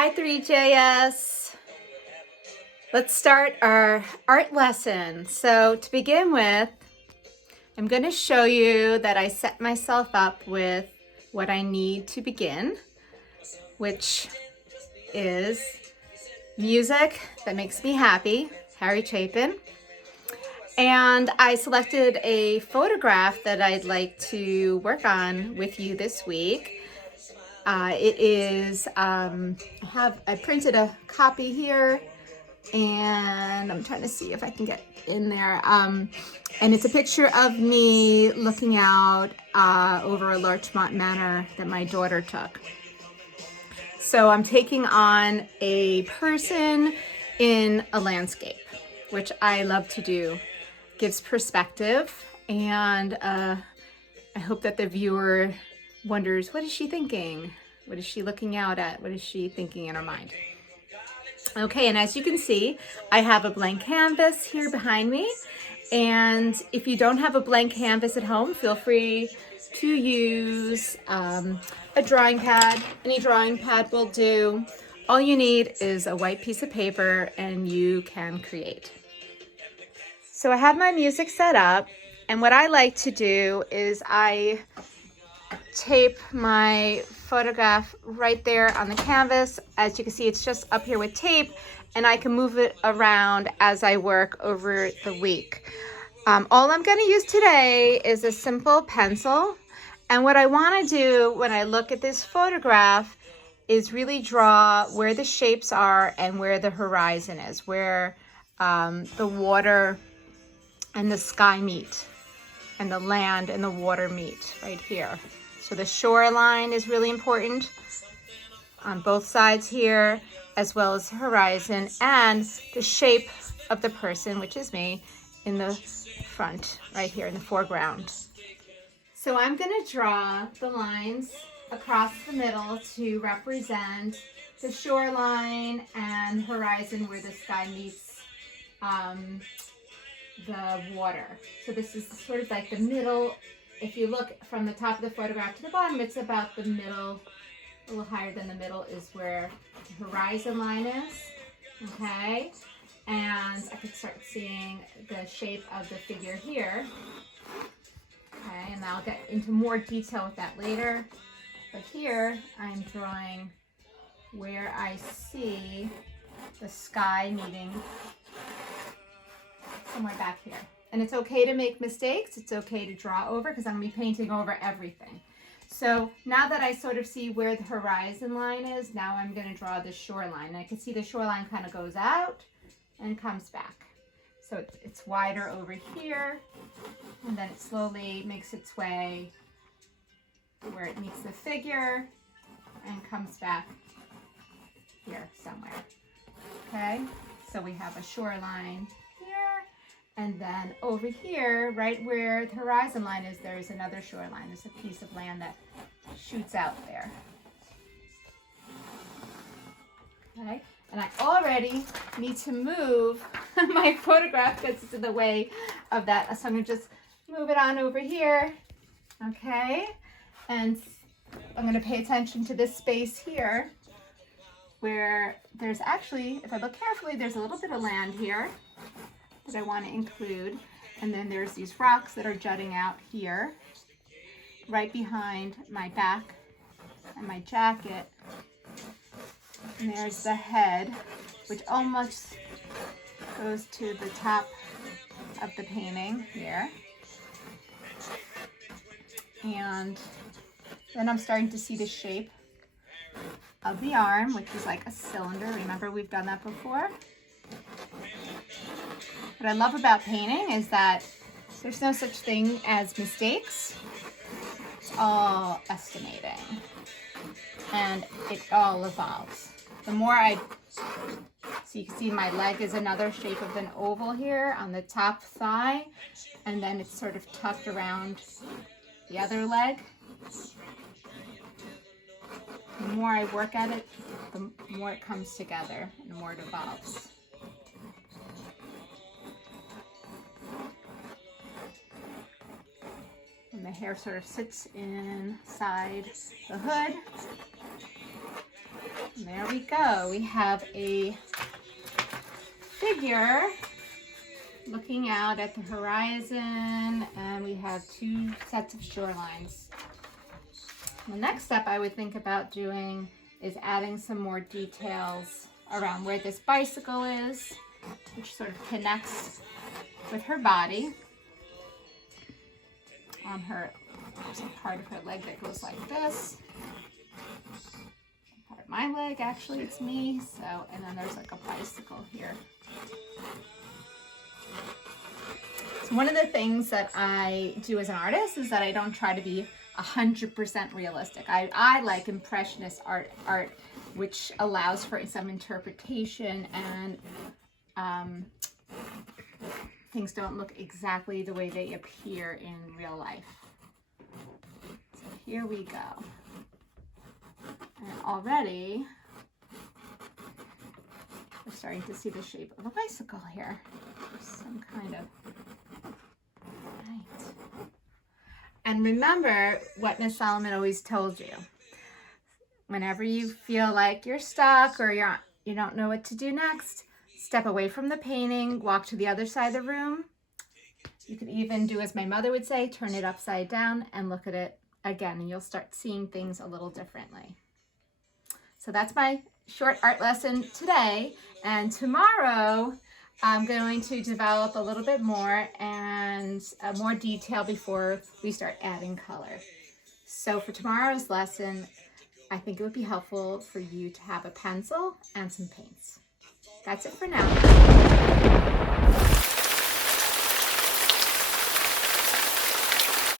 Hi 3JS. Let's start our art lesson. So to begin with, I'm going to show you that I set myself up with what I need to begin, which is music that makes me happy, Harry Chapin. And I selected a photograph that I'd like to work on with you this week. I printed a copy here and I'm trying to see if I can get in there. And it's a picture of me looking out over a Larchmont Manor that my daughter took. So I'm taking on a person in a landscape, which I love to do. Gives perspective, and I hope that the viewer wonders, what is she thinking? What is she looking out at? What is she thinking in her mind? Okay, and as you can see, I have a blank canvas here behind me. And if you don't have a blank canvas at home, feel free to use a drawing pad. Any drawing pad will do. All you need is a white piece of paper and you can create. So I have my music set up, and what I like to do is I tape my photograph right there on the canvas. As you can see, it's just up here with tape, and I can move it around as I work over the week. All I'm going to use today is a simple pencil, and what I want to do when I look at this photograph is really draw where the shapes are and where the horizon is, where the water and the sky meet, and the land and the water meet right here. So the shoreline is really important on both sides here, as well as the horizon, and the shape of the person, which is me, in the front, right here in the foreground. So I'm going to draw the lines across the middle to represent the shoreline and horizon where the sky meets the water. So this is sort of like the middle. If you look from the top of the photograph to the bottom, it's about the middle, a little higher than the middle is where the horizon line is, okay? And I could start seeing the shape of the figure here, okay? And I'll get into more detail with that later. But here, I'm drawing where I see the sky meeting somewhere back here. And it's okay to make mistakes. It's okay to draw over, because I'm going to be painting over everything. So now that I sort of see where the horizon line is, now I'm going to draw the shoreline. And I can see the shoreline kind of goes out and comes back. So it's wider over here, and then it slowly makes its way where it meets the figure and comes back here somewhere. Okay, so we have a shoreline here. And then over here, right where the horizon line is, there's another shoreline. There's a piece of land that shoots out there. Okay, and I already need to move my photograph because it's in the way of that. So I'm going to just move it on over here. Okay, and I'm going to pay attention to this space here where there's actually, if I look carefully, there's a little bit of land here that I want to include, and then there's these rocks that are jutting out here right behind my back and my jacket, and there's the head, which almost goes to the top of the painting here, and then I'm starting to see the shape of the arm, which is like a cylinder. Remember, we've done that before. What I love about painting is that there's no such thing as mistakes. It's all estimating, and it all evolves. The more so you can see my leg is another shape of an oval here on the top thigh, and then it's sort of tucked around the other leg. The more I work at it, the more it comes together and the more it evolves. And the hair sort of sits inside the hood. And there we go. We have a figure looking out at the horizon, and we have two sets of shorelines. The next step I would think about doing is adding some more details around where this bicycle is, which sort of connects with her body. On her, there's a part of her leg that goes like this. Part of my leg, actually, it's me. So, and then there's like a bicycle here. So one of the things that I do as an artist is that I don't try to be 100% realistic. I like impressionist art, which allows for some interpretation, and things don't look exactly the way they appear in real life. So here we go. And already we're starting to see the shape of a bicycle here. Some kind of, right. And remember what Miss Solomon always told you. Whenever you feel like you're stuck or you don't know what to do next, step away from the painting, walk to the other side of the room. You could even do as my mother would say, turn it upside down and look at it again, and you'll start seeing things a little differently. So that's my short art lesson today, and tomorrow I'm going to develop a little bit more and more detail before we start adding color. So for tomorrow's lesson, I think it would be helpful for you to have a pencil and some paints. That's it for now.